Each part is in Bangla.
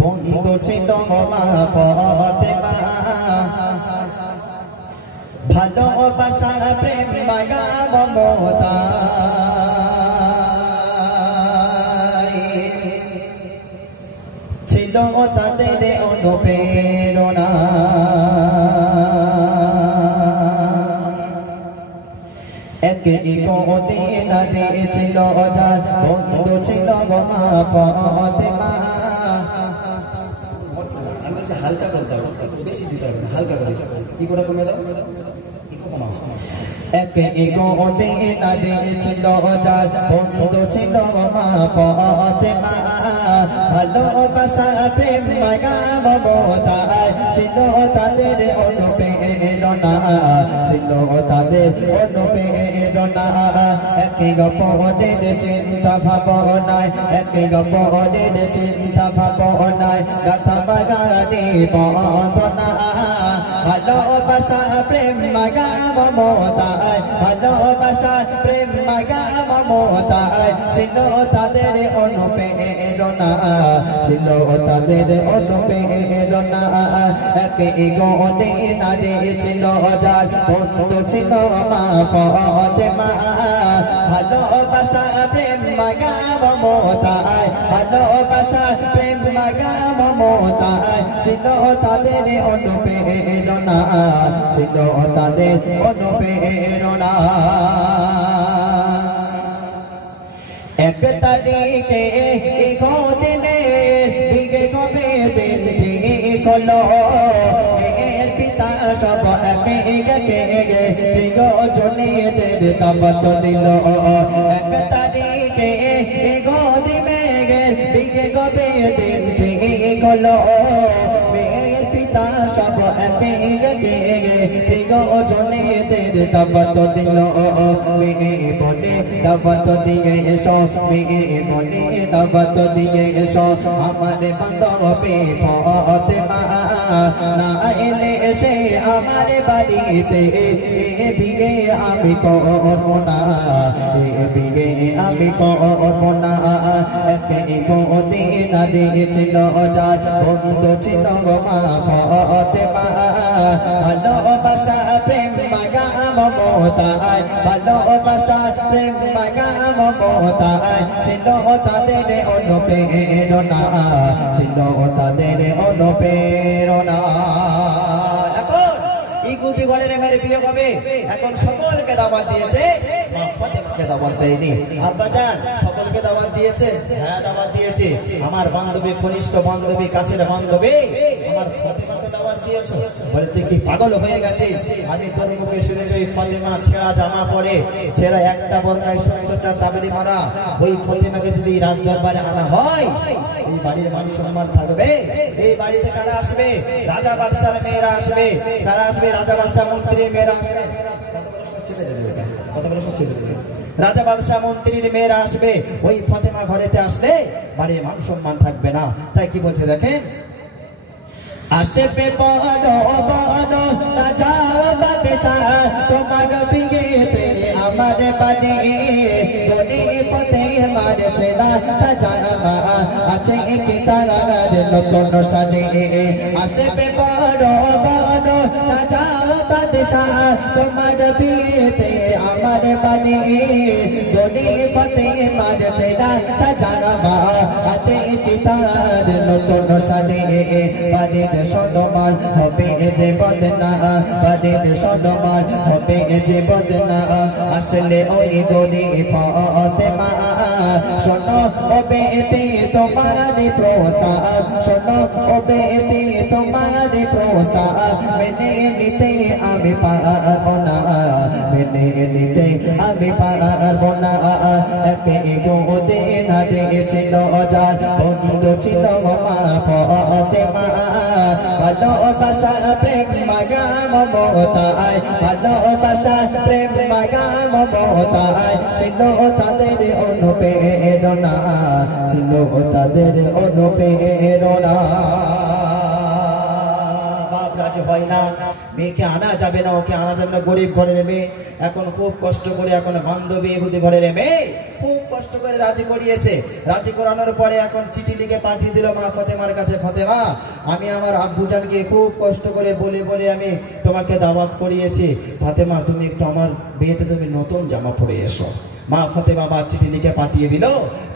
বন্ধু ছিল মা ফাতেমা ভালোবাসা প্রেম মায়া মমতা ছিল তাদের অনুপ্রেরণা এক ইকোদিনা দিয়েছিল যার বন্ধু ছিল মা ফাতেমা হালকা বলতে হবে বেশি দিতে হবে হালকা করে ইকোটা কমে দাও ইকো কমাও এক ইকোদিনা দিয়েছিল যার বন্ধু ছিল মা ফাতেমা ভালোবাসা প্রেম মায়া মমতা ছিল তাদের অনুপ্রেরণা ছিল তাদের অনুপ্রেরণা একই গোপনের চিন্তা ভাবনায় একই গোপনের চিন্তা ভাবনায় গাথা বাগানে বন্দনা ভালোবাসা প্রেম মায়া মমতা ভালোবাসা প্রেম মায়া মমতা ছিল তাদের অনুপ্রেরণা ছিল তাদের অনুপ্রেরণা একই গোদিনা দিয়েছিল যার বন্ধু ছিল মা ফাতেমা ভালোবাসা প্রেম মায়া মমতা ভালোবাসা প্রেম মায়া মমতা ছিল তাদের অনুপ্রেরণা ছিল তাদের অনুপ্রেরণা এক তারিখে দিকে কবে দিন কলো এর পিতা সব একে জনেদের তপত দিল এক তারিখে দিকে কবে দিন কলো এর পিতা সব একে জনেদের তপত দিল মেয়ে বলে তপত দিয়ে এসো মেয়ে বলে তপত দিয়ে এসো আমার বান্ধবী ফাতেমা না এলে এসে আমার বাড়িতে বিয়ে আমি করব না বিয়ে আমি করব না একই গোদিনা দিয়েছিল যার বন্ধু ছিল মা ফাতেমা ভালোবাসা প্রেম মায়া মমতা ভালোবাসা প্রেম মায়া মমতা ছিল তাদের অনুপ্রেরণা ছিল তাদের অনুপ্রেরণা এখন এই গুদি ঘরের মেরে বিয়ে হবে এখন সকলকে দাওয়াত দিয়েছে মা ফাতেমাকে দাওয়াত দেয়নি আব্বাজান সকলকে দাওয়াত দিয়েছে হ্যাঁ দাওয়াত দিয়েছে আমার বান্ধবী ঘনিষ্ঠ বান্ধবী কাছের বান্ধবী আমার ফাতেমাকে দাওয়াত দিয়েছো বলে তুই কি পাগল হয়ে গেছিস আমি তোর মুখে শুনেছি ওই ফাতেমা ছেঁড়া জামা পরে ছেঁড়া একটা বর্গায় 70টা তাবলি মারা ওই ফাতেমাকে যদি রাজদরবারে আনা হয় এই বাড়ির মান সম্মান থাকবে এই বাড়িতে কারা আসবে রাজা বাদশার মেয়েরা আসবে কারা আসবে রাজা বাদশা মন্ত্রীর মেয়েরা আসবে রাজা বাদশা মন্ত্রীর মেয়েরা আসবে ওই ফাতেমা ঘরেতে আসলে বাড়ির মান সম্মান থাকবে না তাই কি বলছে দেখেন আসবে বড় বড় রাজা বাদশা তোমার বিয়েতে আমার বাড়ি বনে ফাতেমার ছেলা জামা আছে কি তারার নতুন সাজে আসবে বড় বড় রাজা বাদশা তোমার বিয়েতে আমার বাড়ি বনে ফাতেমার ছেলা জামা আছে কি তারার নতুন সাজে বাড়ির সদমান হবে যে বদনা বাড়ির সদমান হবে যে বদনা আসলে ওই গরি ফাতেমা শোনো ও বেটি তোমার প্রস্তাব শোনো ও বেটি তোমার প্রস্তাব মেনে নিতে আমি পারবো না মেনে নিতে আমি পারবো না একই গোদিনা দিয়েছিল যার বন্ধু ছিল মা ফাতেমা ভালোবাসা প্রেম মায়া মমতা ভালোবাসা প্রেম মায়া মমতা ছিল তাদের অনুপ্রেরণা ছিল তাদের অনুপ্রেরণা রাজি হয় না, মেয়েকে আনা যাবে না, ওকে আনা যাবে না, গরিব ঘরের মেয়ে। এখন খুব কষ্ট করে এখন বান্ধবী ইহুদি ঘরের মেয়ে খুব কষ্ট করে রাজি করিয়েছে। রাজি করানোর পরে এখন চিঠি লিখে পাঠিয়ে দিল মা ফাতেমার কাছে, ফাতেমা আমি আমার আব্বুজানকে খুব কষ্ট করে বলে বলে আমি তোমাকে দাওয়াত করিয়েছি, ফাতেমা তুমি একটু আমার বিয়েতে তুমি নতুন জামা পরে এসো। মা ফাতেমা আবার চিঠি লিখে পাঠিয়ে দিল।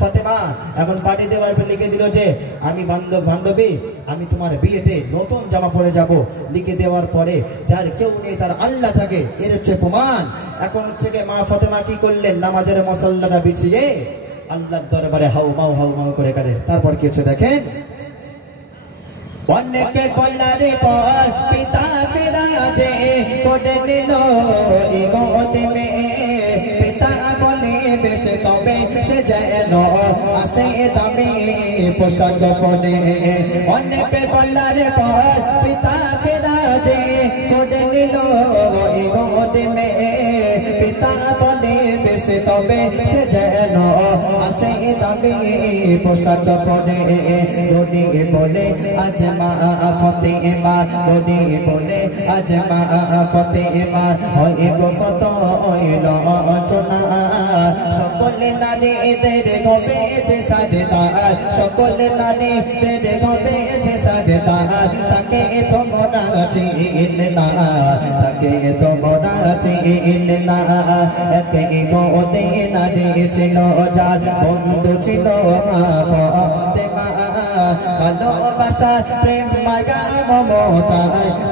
ফাতেমা এখন পাঠিয়ে দেওয়ার পর লিখে দিল যে আমি বান্ধবী আমি তোমার বিয়েতে নতুন জামা পরে যাব। লিখে দেওয়ার পরে যার কেউ নেই তার আল্লাহ থাকে, এর হচ্ছে প্রমাণ। এখন হচ্ছে মা ফাতেমা কি করলেন, নামাজের মুসল্লাটা বিছিয়ে আল্লাহর দরবারে হাউ মাউ করে কাঁদে। তারপর কি হচ্ছে দেখেন, অনেকে বলারে পর পিতা বিরাজে কোটে নিল ইগোতে মে, পিতা বলে বেশ তবে সে যেন আসে দামি পোশাক পরে। অনেকে বলারে পর পিতা বিরাজে কোটে নিল ইগোতে মে, পিতা বলে বেশ তবে সে যেন আসে দামি পোশাক পরে। রনি বলে আজ মা ফাতেমা, রনি বলে আজ মা ফাতেমা হয় গো কত হইল চোনা, সকলে নারীদের হবে যে সাজদার, সকলে নারীদের হবে যে সাজদার, তাকে তোমরা চিনলে না, তাকে তোমরা চিনলে না। একে গোদে নারী ছিল যার বন্ধু ছিল মা ফাতেমা, ভালোবাসা প্রেম মায়া মমতা,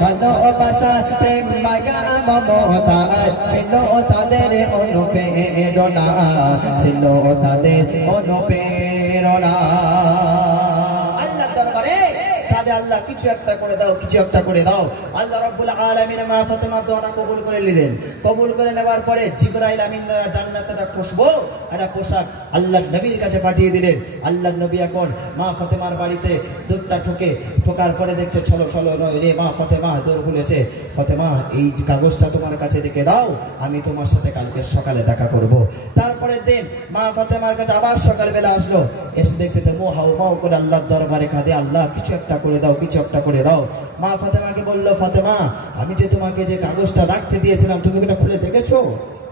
ভালোবাসা প্রেম মায়া মমতা ছিল তাদের অনুপ্রেরণা, ছিল তাদের অনুপ্রেরণা। আল্লাহ দরবারে আল্লাহ কিছু একটা করে দাও, কিছু একটা করে দাও। আল্লাহ রাব্বুল আলামিন মা ফাতেমার দোয়াটা কবুল করে নিলেন। কবুল করে নেওয়ার পরে জিবরাইল আমিন জান্নাতের খুশবু একটা পোশাক আল্লাহর নবীর কাছে পাঠিয়ে দিলেন। আল্লাহর নবী এখন মা ফাতেমার বাড়িতে দরজা ঠোকার পরে দেখছে চলো চলো রে মা ফাতেমা দৌড় খুলেছে। ফাতেমা এই কাগজটা তোমার কাছে রেখে দাও, আমি তোমার সাথে কালকে সকালে দেখা করব। তারপরের দিন মা ফাতেমার কাছে আবার সকালবেলা আসলো, এসে দেখতে হাউ মাউ করে আল্লাহর দরবারে কাঁদে, আল্লাহ কিছু একটা করে দাও, কিছু একটা করে দাও। মা ফাতেমাকে বলল, ফাতেমা আমি যে তোমাকে যে কাগজটা রাখতে দিয়েছিলাম তুমি ওটা খুলে দেখেছো?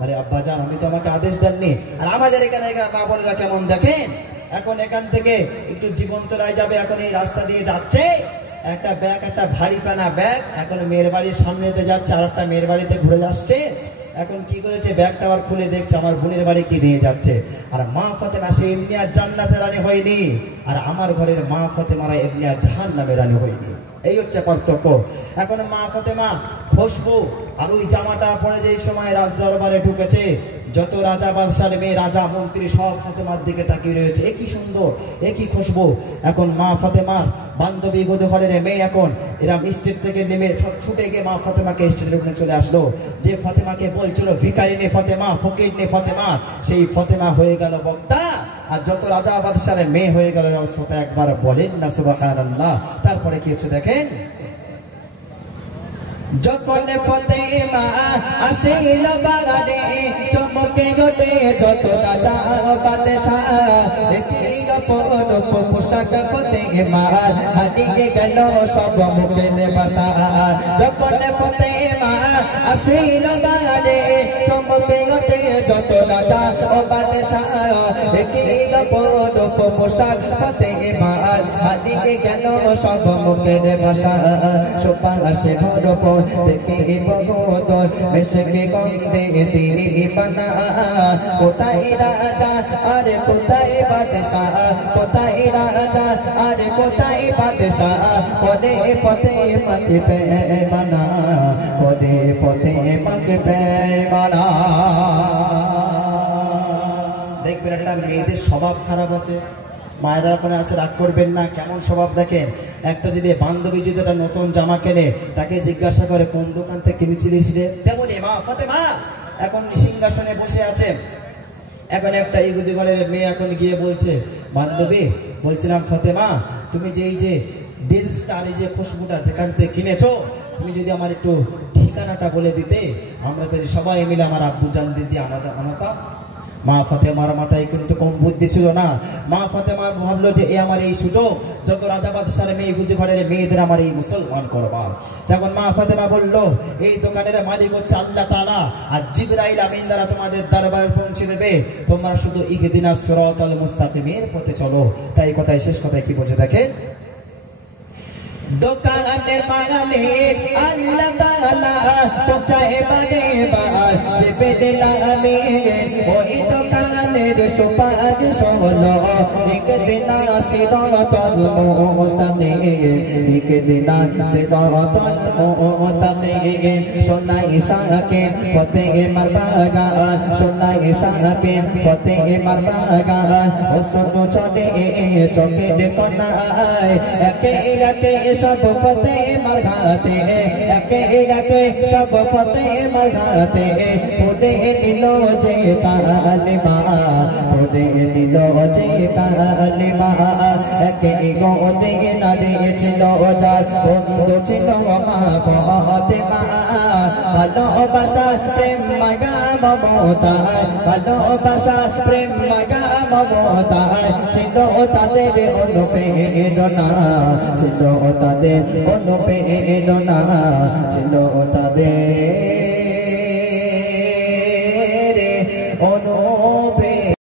আরে আব্বা জান আমি তো আমাকে আদেশ দেননি। আর আমাদের এখানে মা বোনেরা কেমন দেখেন, এখন এখান থেকে একটু জীবন্তরায় যাবে, এখন এই রাস্তা দিয়ে যাচ্ছে একটা ব্যাগ, একটা ভারী পানা ব্যাগ, এখন মেয়ের বাড়ির সামনেতে যাচ্ছে, আর একটা মেয়ের বাড়িতে ঘুরে যাচ্ছে। এখন কি করেছে, ব্যাগটা আবার খুলে দেখছে আমার বোনের বাড়ি কি নিয়ে যাচ্ছে। আর মা ফাতেমা সে এমনি আর জান্নাতের রানী হয়নি, আর আমার ঘরের মা ফাতেমারা এমনি আর জাহান্নামের রানী হয়নি। এই হচ্ছে পার্থক্য। এখন মা ফাতেমা খুশবু আর ওই জামাটা পরে যে সময় রাজ দরবারে ঢুকেছে, যত রাজা বাদশার মেয়ে, রাজা মন্ত্রী সব ফাতেমার দিকে তাকিয়ে রয়েছে, একই সুন্দর একই খুশবু। এখন মা ফাতেমার বান্ধবী ঘরের মেয়ে এখন এরম স্টেজ থেকে নেমে সব ছুটে গিয়ে মা ফাতেমাকে স্টেজের উপরে চলে আসলো। যে ফাতেমাকে বলছিল ভিখারিনী ফাতেমা, ফকিরনী ফাতেমা, সেই ফাতেমা হয়ে গেল বক্তা, আর যত রাজা বাদশার মেয়ে হয়ে গেল অবস্থা। একবার বলেন না সুবহানাল্লাহ। তারপরে কি হচ্ছে দেখেন, যখন ফাতেমা আসিল বাগানে চমকে ওঠে যত রাজা বাদশাহ, একই গোপন পোশাক ফাতেমা হারিয়ে গেল সব মুখের ভাষা। যখন ফাতেমা আসিল বাগানে চমকে ওঠে যত রাজা বাদশাহ, একই গোপন পোশাক ফাতেমা হারিয়ে গেল সব মুখের ভাষা। সুপাশে ভরপুর দেখে বগদর মেশকে গন্ধে দিবানা, কোথায় রাজা আর কোথায় বাদশাহ, কোথায় রাজা আর কোথায় বাদশাহ, করে ফাতেমাকে বেঈমানা, করে ফাতেমাকে বেঈমানা। দেখবেন একটা মেয়েদের স্বভাব খারাপ আছে, মায়েরা ওখানে আছে, রাগ করবেন না। কেমন স্বভাব দেখেন, একটা যদি বান্ধবী যদি একটা নতুন জামা কেনে তাকে জিজ্ঞাসা করে কোন দোকান থেকে কিনেছিলিস রে, তেমনই মা ফাতেমা এখন সিংহাসনে বসে আছে। এখন একটা ইহুদি ঘরের মেয়ে এখন গিয়ে বলছে, বান্ধবী বলছিলাম ফাতেমা তুমি যে এই যে ডেলসটা আর এই যে খুশবুটা যেখান থেকে কিনেছো, তুমি যদি আমার একটু ঠিকানাটা বলে দিতে, আমরা তাহলে সবাই মিলে আমার আব্বু জান দিদি আনাতাম। মা ফাতেমার মাথায় কিন্তু কম বুদ্ধি ছিল না। মা ফাতেমা ভাবলো যে এ আমার এই সুযোগ, যত রাজা বাদশার মেয়ে বুদ্ধি ঘরের মেয়েদের আমার এই মুসলমান করবার। তখন মা ফাতেমা বলল, এই দোকানের মালিক হচ্ছে আল্লাহ তাআলা, আর জিবরাইল আমিন দ্বারা তোমাদের দরবারে পৌঁছে দেবে, তোমরা শুধু ইহদিনাস সিরাতাল মুস্তাকিমের পথে চলো। তাই কথায় শেষ কথায় কি বলছে দেখেন, দোকানের মালিক আল্লাহ তাআলা পৌঁছায় বারে বার জিবরিল আমিন, ওই দোকানের সুপারিশ হলো ইহদিনা সিরাতাল মুস্তাকিম, ইহদিনা সিরাতাল মুস্তাকিম। সোনা ইসাকে ফতেমার বাগান, সোনা ইসাকে ফতেমার বাগান, ও শুধু চলে চোখের কোনায় একে একে সব ফতেমার ঘাতে, একে একে সব ফতেমার ঘাতে পড়ে নিল যে কালেমা, পড়ে নিল যে কালেমা। একে গোদে নালে ছিল যার বন্ধু ছিল মা ফাতেমা, ভালোবাসা প্রেম মাগা মমতা, ভালোবাসা প্রেম মাগা মমতা ছিল তাদের অনুপ্রেরণা, ছিল তাদের অনুপ্রেরণা, ছিল তাদের